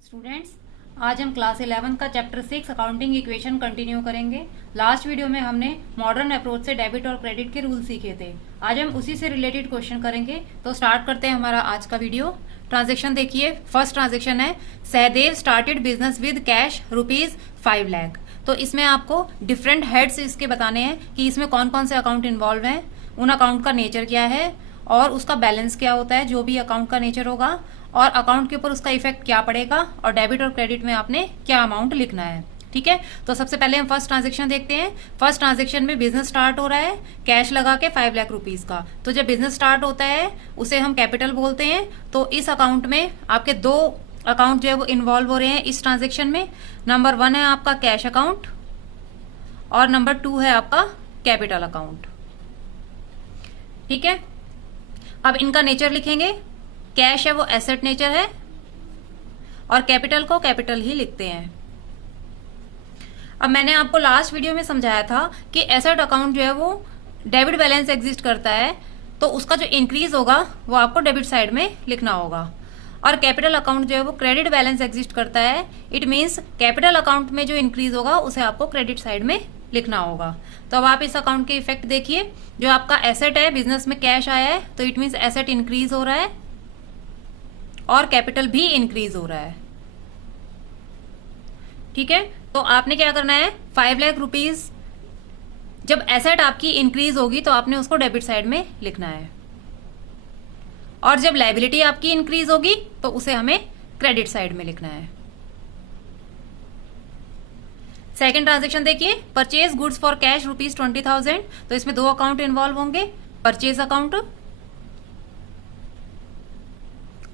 Students, आज हम class 11 का चैप्टर 6 अकाउंटिंग इक्वेशन कंटिन्यू करेंगे। लास्ट वीडियो में हमने मॉडर्न अप्रोच से डेबिट और क्रेडिट के रूल सीखे थे। आज हम उसी से रिलेटेड क्वेश्चन करेंगे। तो स्टार्ट करते हैं हमारा आज का वीडियो। ट्रांजेक्शन देखिए, फर्स्ट ट्रांजेक्शन है Sahdev started business with cash ₹5 lakh. तो इसमें आपको डिफरेंट हेड्स इसके बताने हैं कि इसमें कौन कौन से अकाउंट इन्वॉल्व हैं, उन अकाउंट का नेचर क्या है और उसका बैलेंस क्या होता है, जो भी अकाउंट का नेचर होगा, और अकाउंट के ऊपर उसका इफेक्ट क्या पड़ेगा, और डेबिट और क्रेडिट में आपने क्या अमाउंट लिखना है। ठीक है, तो सबसे पहले हम फर्स्ट ट्रांजेक्शन देखते हैं। फर्स्ट ट्रांजेक्शन में बिजनेस स्टार्ट हो रहा है कैश लगा के 5 लाख रुपीज का। तो जब बिजनेस स्टार्ट होता है उसे हम कैपिटल बोलते हैं। तो इस अकाउंट में आपके दो अकाउंट जो है वो इन्वॉल्व हो रहे हैं इस ट्रांजेक्शन में। नंबर 1 है आपका कैश अकाउंट और नंबर 2 है आपका कैपिटल अकाउंट। ठीक है, अब इनका नेचर लिखेंगे। कैश है वो एसेट नेचर है और कैपिटल को कैपिटल ही लिखते हैं। अब मैंने आपको लास्ट वीडियो में समझाया था कि एसेट अकाउंट जो है वो डेबिट बैलेंस एग्जिस्ट करता है, तो उसका जो इंक्रीज होगा वो आपको डेबिट साइड में लिखना होगा। और कैपिटल अकाउंट जो है वो क्रेडिट बैलेंस एग्जिस्ट करता है। इट मीन्स कैपिटल अकाउंट में जो इंक्रीज होगा उसे आपको क्रेडिट साइड में लिखना होगा। तो अब आप इस अकाउंट के इफेक्ट देखिए। जो आपका एसेट है, बिजनेस में कैश आया है तो इट मीन्स एसेट इंक्रीज हो रहा है और कैपिटल भी इंक्रीज हो रहा है। ठीक है, तो आपने क्या करना है, 5 लाख रुपीज जब एसेट आपकी इंक्रीज होगी तो आपने उसको डेबिट साइड में लिखना है, और जब लायबिलिटी आपकी इंक्रीज होगी तो उसे हमें क्रेडिट साइड में लिखना है। सेकेंड ट्रांजेक्शन देखिए, परचेज गुड्स फॉर कैश ₹20,000। तो इसमें दो अकाउंट इन्वॉल्व होंगे, परचेज अकाउंट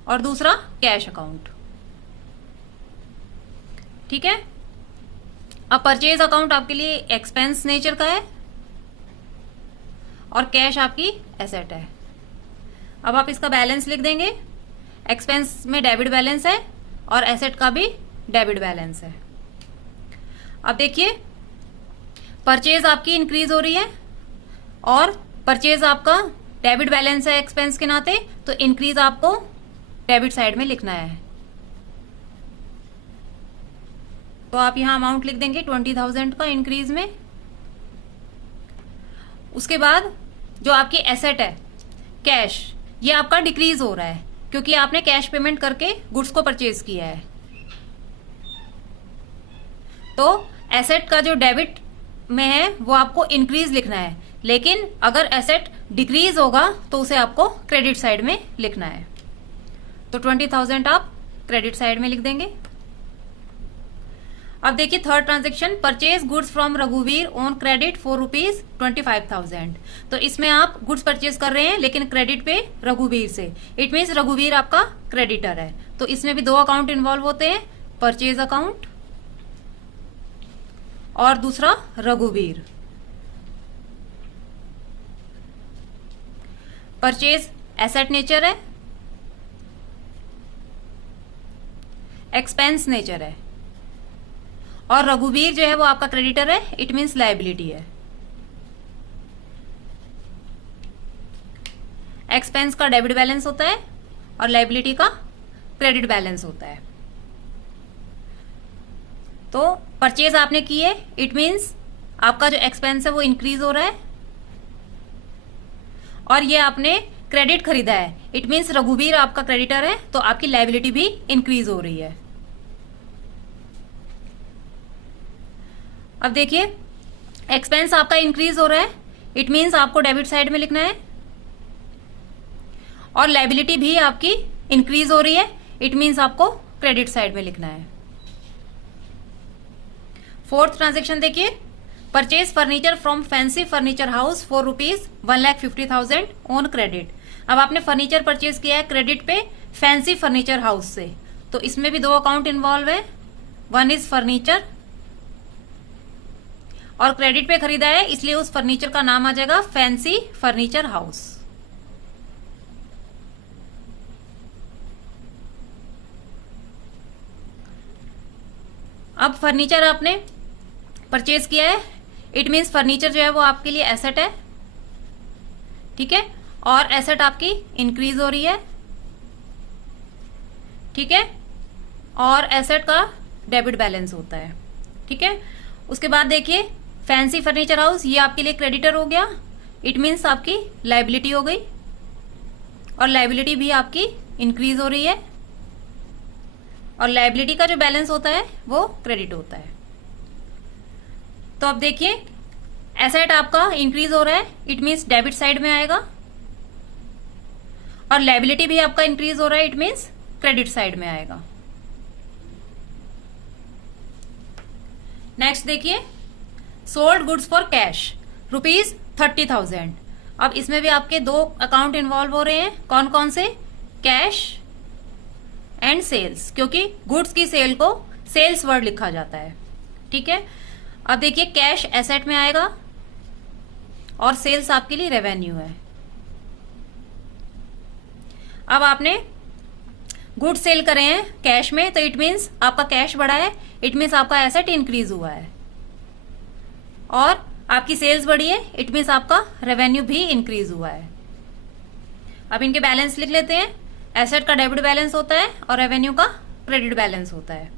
और दूसरा कैश अकाउंट। ठीक है, अब परचेज अकाउंट आपके लिए एक्सपेंस नेचर का है और कैश आपकी एसेट है। अब आप इसका बैलेंस लिख देंगे। एक्सपेंस में डेबिट बैलेंस है और एसेट का भी डेबिट बैलेंस है। अब देखिए, परचेज आपकी इंक्रीज हो रही है और परचेज आपका डेबिट बैलेंस है एक्सपेंस के नाते, तो इंक्रीज आपको डेबिट साइड में लिखना है। तो आप यहां अमाउंट लिख देंगे 20,000 का इंक्रीज में। उसके बाद जो आपकी एसेट है कैश, ये आपका डिक्रीज हो रहा है क्योंकि आपने कैश पेमेंट करके गुड्स को परचेज किया है। तो एसेट का जो डेबिट में है वो आपको इंक्रीज लिखना है, लेकिन अगर एसेट डिक्रीज होगा तो उसे आपको क्रेडिट साइड में लिखना है। तो 20,000 आप क्रेडिट साइड में लिख देंगे। अब देखिए third transaction, purchase goods from रघुवीर ऑन क्रेडिट फॉर ₹25,000। तो इसमें आप गुड्स परचेज कर रहे हैं लेकिन क्रेडिट पे रघुवीर से। इट मीन्स रघुवीर आपका क्रेडिटर है। तो इसमें भी दो अकाउंट इन्वॉल्व होते हैं, परचेज अकाउंट और दूसरा रघुवीर। परचेज एसेट नेचर है, एक्सपेंस नेचर है, और रघुवीर जो है वो आपका क्रेडिटर है। इट मीन्स लायबिलिटी है। एक्सपेंस का डेबिट बैलेंस होता है और लायबिलिटी का क्रेडिट बैलेंस होता है। तो परचेज आपने की है, इट मीन्स आपका जो एक्सपेंस है वो इंक्रीज हो रहा है, और ये आपने क्रेडिट खरीदा है। इट मीन्स रघुवीर आपका क्रेडिटर है तो आपकी लायबिलिटी भी इंक्रीज हो रही है। अब देखिए, एक्सपेंस आपका इंक्रीज हो रहा है, इट मीन्स आपको डेबिट साइड में लिखना है, और लायबिलिटी भी आपकी इंक्रीज हो रही है, इट मीन्स आपको क्रेडिट साइड में लिखना है। फोर्थ ट्रांजेक्शन देखिए, purchase furniture from fancy furniture house for ₹1,50,000 on credit. अब आपने फर्नीचर परचेज किया है क्रेडिट पे फैंसी फर्नीचर हाउस से। तो इसमें भी दो अकाउंट इन्वॉल्व है, वन इज फर्नीचर, और क्रेडिट पे खरीदा है इसलिए उस फर्नीचर का नाम आ जाएगा फैंसी फर्नीचर हाउस। अब फर्नीचर आपने परचेज किया है, इट मीन्स फर्नीचर जो है वो आपके लिए एसेट है। ठीक है, और एसेट आपकी इंक्रीज हो रही है। ठीक है, और एसेट का डेबिट बैलेंस होता है। ठीक है, उसके बाद देखिए फैंसी फर्नीचर हाउस, ये आपके लिए क्रेडिटर हो गया, इट मीन्स आपकी लाइबिलिटी हो गई और लाइबिलिटी भी आपकी इंक्रीज हो रही है और लाइबिलिटी का जो बैलेंस होता है वो क्रेडिट होता है। तो अब देखिए एसेट आपका इंक्रीज हो रहा है, इट मीन्स डेबिट साइड में आएगा और लाइबिलिटी भी आपका इंक्रीज हो रहा है, इट मीन्स क्रेडिट साइड में आएगा। नेक्स्ट देखिए सोल्ड गुड्स फॉर कैश ₹30,000। अब इसमें भी आपके दो अकाउंट इन्वॉल्व हो रहे हैं, कौन कौन से, कैश एंड सेल्स, क्योंकि गुड्स की सेल को सेल्स वर्ड लिखा जाता है। ठीक है, अब देखिए कैश एसेट में आएगा और सेल्स आपके लिए रेवेन्यू है। अब आपने गुड्स सेल करे हैं कैश में, तो इट मीन्स आपका कैश बढ़ा है, इट मीन्स आपका एसेट इंक्रीज हुआ है और आपकी सेल्स बढ़ी है, इट मीन्स आपका रेवेन्यू भी इंक्रीज हुआ है। अब इनके बैलेंस लिख लेते हैं, एसेट का डेबिट बैलेंस होता है और रेवेन्यू का क्रेडिट बैलेंस होता है।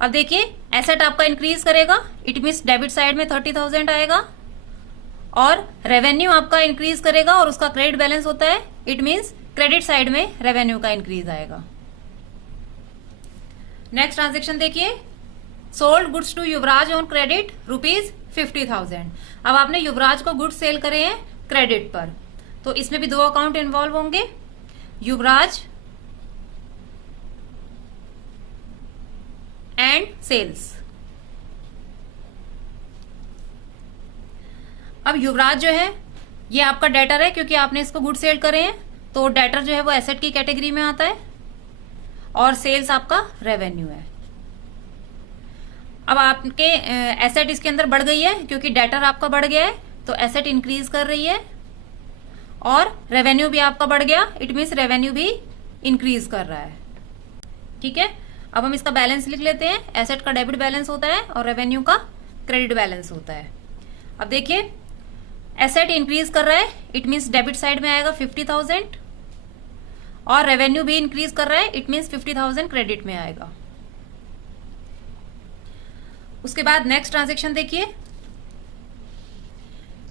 अब देखिए एसेट आपका इंक्रीज करेगा, इट मीन्स डेबिट साइड में 30,000 आएगा और रेवेन्यू आपका इंक्रीज करेगा और उसका क्रेडिट बैलेंस होता है, इट मीन्स क्रेडिट साइड में रेवेन्यू का इंक्रीज आएगा। नेक्स्ट ट्रांजेक्शन देखिए sold goods to Yuvraj on credit ₹50,000। अब आपने युवराज को गुड्स सेल करे हैं क्रेडिट पर, तो इसमें भी दो अकाउंट इन्वॉल्व होंगे, युवराज एंड सेल्स। अब युवराज जो है ये आपका डेटर है, क्योंकि आपने इसको गुड सेल करे हैं, तो डेटर जो है वो एसेट की कैटेगरी में आता है और सेल्स आपका रेवेन्यू है। अब आपके एसेट इसके अंदर बढ़ गई है, क्योंकि डेटर आपका बढ़ गया है तो एसेट इंक्रीज कर रही है और रेवेन्यू भी आपका बढ़ गया, इट मीन्स रेवेन्यू भी इंक्रीज कर रहा है। ठीक है, अब हम इसका बैलेंस लिख लेते हैं, एसेट का डेबिट बैलेंस होता है और रेवेन्यू का क्रेडिट बैलेंस होता है। अब देखिए एसेट इंक्रीज कर रहा है, इट मीन्स डेबिट साइड में आएगा 50,000 और रेवेन्यू भी इंक्रीज कर रहा है, इट मीन्स 50,000 क्रेडिट में आएगा। उसके बाद नेक्स्ट ट्रांजेक्शन देखिए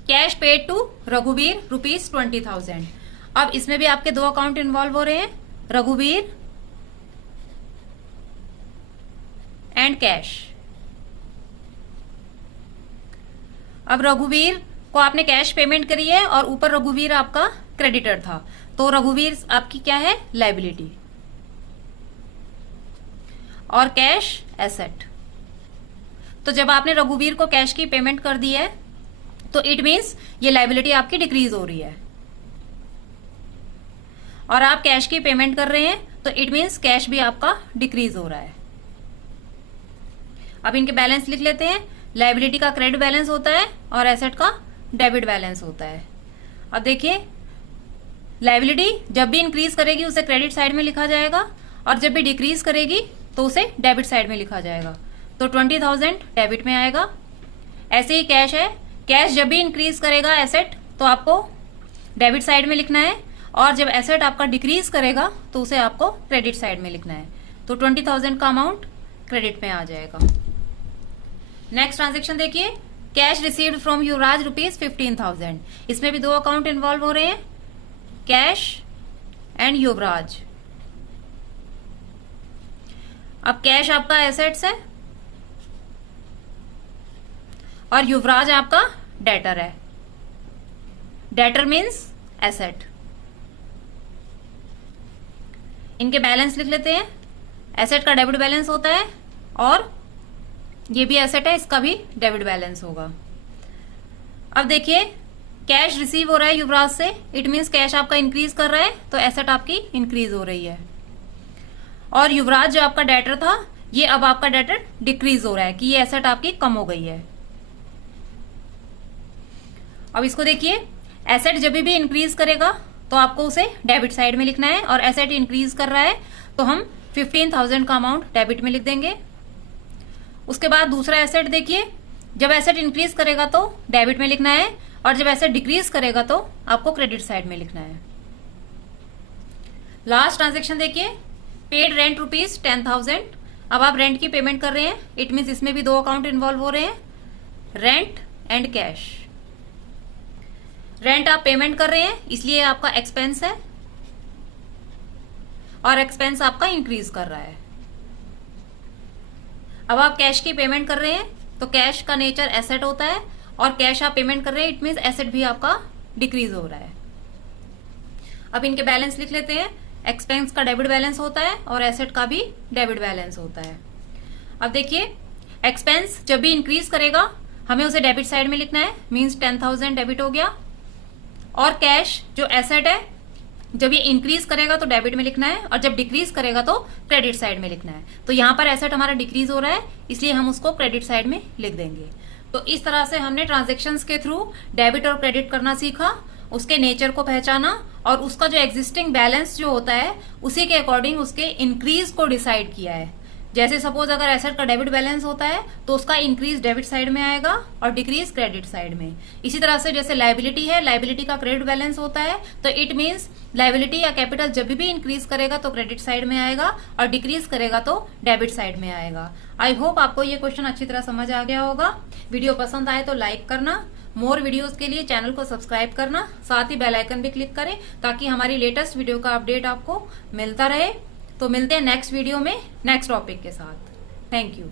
कैश पेड टू रघुवीर ₹20,000। अब इसमें भी आपके दो अकाउंट इन्वॉल्व हो रहे हैं, रघुवीर एंड कैश। अब रघुवीर को आपने कैश पेमेंट करी है और ऊपर रघुवीर आपका क्रेडिटर था, तो रघुवीर आपकी क्या है, लाइबिलिटी और कैश एसेट। तो जब आपने रघुवीर को कैश की पेमेंट कर दी है तो इट मीन्स ये लाइबिलिटी आपकी डिक्रीज हो रही है और आप कैश की पेमेंट कर रहे हैं तो इट मीन्स कैश भी आपका डिक्रीज हो रहा है। अब इनके बैलेंस लिख लेते हैं, लाइबिलिटी का क्रेडिट बैलेंस होता है और एसेट का डेबिट बैलेंस होता है। अब देखिए लाइबिलिटी जब भी इंक्रीज करेगी उसे क्रेडिट साइड में लिखा जाएगा और जब भी डिक्रीज करेगी तो उसे डेबिट साइड में लिखा जाएगा, तो 20,000 डेबिट में आएगा। ऐसे ही कैश है, कैश जब भी इंक्रीज करेगा एसेट तो आपको डेबिट साइड में लिखना है और जब एसेट आपका डिक्रीज करेगा तो उसे आपको क्रेडिट साइड में लिखना है, तो 20,000 का अमाउंट क्रेडिट में आ जाएगा। नेक्स्ट ट्रांजेक्शन देखिए कैश रिसीव्ड फ्रॉम युवराज ₹15,000। इसमें भी दो अकाउंट इन्वॉल्व हो रहे हैं, कैश एंड युवराज। अब कैश आपका एसेट्स है और युवराज आपका डेटर है। Debtor means asset. इनके बैलेंस लिख लेते हैं, एसेट का डेबिट बैलेंस होता है और ये भी एसेट है, इसका भी डेबिट बैलेंस होगा। अब देखिए कैश रिसीव हो रहा है युवराज से, इट मीन्स कैश आपका इंक्रीज कर रहा है तो एसेट आपकी इंक्रीज हो रही है और युवराज जो आपका डेटर था ये अब आपका डेटर डिक्रीज हो रहा है कि ये एसेट आपकी कम हो गई है। अब इसको देखिए एसेट जब भी इंक्रीज करेगा तो आपको उसे डेबिट साइड में लिखना है और एसेट इंक्रीज कर रहा है तो हम 15,000 का अमाउंट डेबिट में लिख देंगे। उसके बाद दूसरा एसेट देखिए, जब एसेट इंक्रीज करेगा तो डेबिट में लिखना है और जब एसेट डिक्रीज करेगा तो आपको क्रेडिट साइड में लिखना है। लास्ट ट्रांजेक्शन देखिए पेड रेंट ₹10,000। अब आप रेंट की पेमेंट कर रहे हैं, इट मीन्स इसमें भी 2 अकाउंट इन्वॉल्व हो रहे हैं, रेंट एंड कैश। रेंट आप पेमेंट कर रहे हैं इसलिए आपका एक्सपेंस है और एक्सपेंस आपका इंक्रीज कर रहा है। अब आप कैश की पेमेंट कर रहे हैं तो कैश का नेचर एसेट होता है और कैश आप पेमेंट कर रहे हैं, इट मीन्स एसेट भी आपका डिक्रीज हो रहा है। अब इनके बैलेंस लिख लेते हैं। एक्सपेंस का डेबिट बैलेंस होता है और एसेट का भी डेबिट बैलेंस होता है। अब देखिए, एक्सपेंस जब भी इंक्रीज करेगा हमें उसे डेबिट साइड में लिखना है, मीन्स 10,000 डेबिट हो गया। और कैश जो एसेट है जब ये इंक्रीज करेगा तो डेबिट में लिखना है और जब डिक्रीज करेगा तो क्रेडिट साइड में लिखना है। तो यहां पर एसेट हमारा डिक्रीज हो रहा है इसलिए हम उसको क्रेडिट साइड में लिख देंगे। तो इस तरह से हमने ट्रांजेक्शन्स के थ्रू डेबिट और क्रेडिट करना सीखा, उसके नेचर को पहचाना और उसका जो एग्जिस्टिंग बैलेंस जो होता है उसी के अकॉर्डिंग उसके इंक्रीज को डिसाइड किया है। जैसे सपोज अगर एसेट का डेबिट बैलेंस होता है तो उसका इंक्रीज डेबिट साइड में आएगा और डिक्रीज क्रेडिट साइड में। इसी तरह से जैसे लायबिलिटी है, लायबिलिटी का क्रेडिट बैलेंस होता है तो इट मीन्स लायबिलिटी या कैपिटल जब भी इंक्रीज करेगा तो क्रेडिट साइड में आएगा और डिक्रीज करेगा तो डेबिट साइड में आएगा। आई होप आपको ये क्वेश्चन अच्छी तरह समझ आ गया होगा। वीडियो पसंद आए तो लाइक करना, मोर वीडियोस के लिए चैनल को सब्सक्राइब करना, साथ ही बेल आइकन भी क्लिक करें ताकि हमारी लेटेस्ट वीडियो का अपडेट आपको मिलता रहे। तो मिलते हैं नेक्स्ट वीडियो में नेक्स्ट टॉपिक के साथ। Thank you.